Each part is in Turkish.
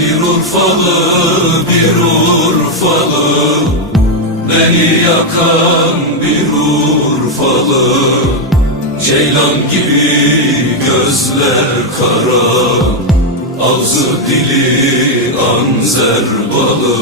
Bir Urfalı, bir Urfalı. Beni yakan bir Urfalı. Ceylan gibi gözler kara. Ağzı dili anzer balı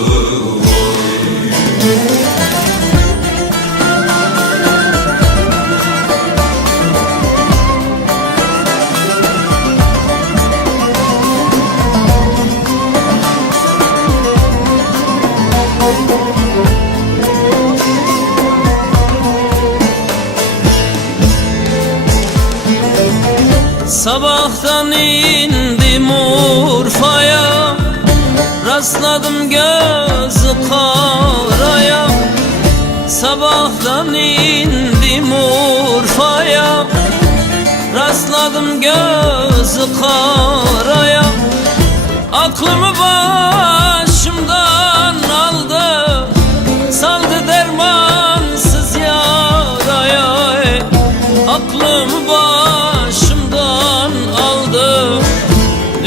Sabahtan indim Urfa'ya Rastladım gözü karaya. Sabahtan indim Urfa'ya Rastladım gözü karaya. Aklımı başımdan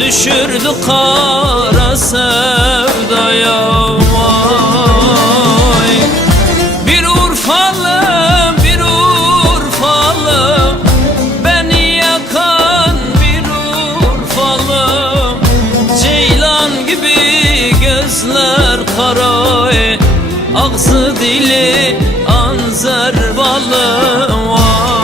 Düşürdü kara sevdaya vay. Bir Urfalı, bir Urfalı Beni yakan bir Urfalı. Ceylan gibi gözler kara ey, Ağzı dili anzer balı vay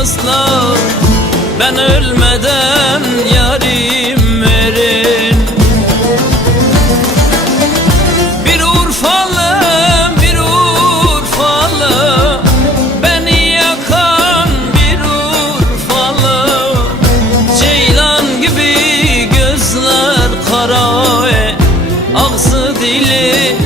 dostlar Ben ölmeden yarim verin. Bir Urfalı, bir Urfalı. Beni yakan bir Urfalı. Ceylan gibi gözler kara. Ağzı dili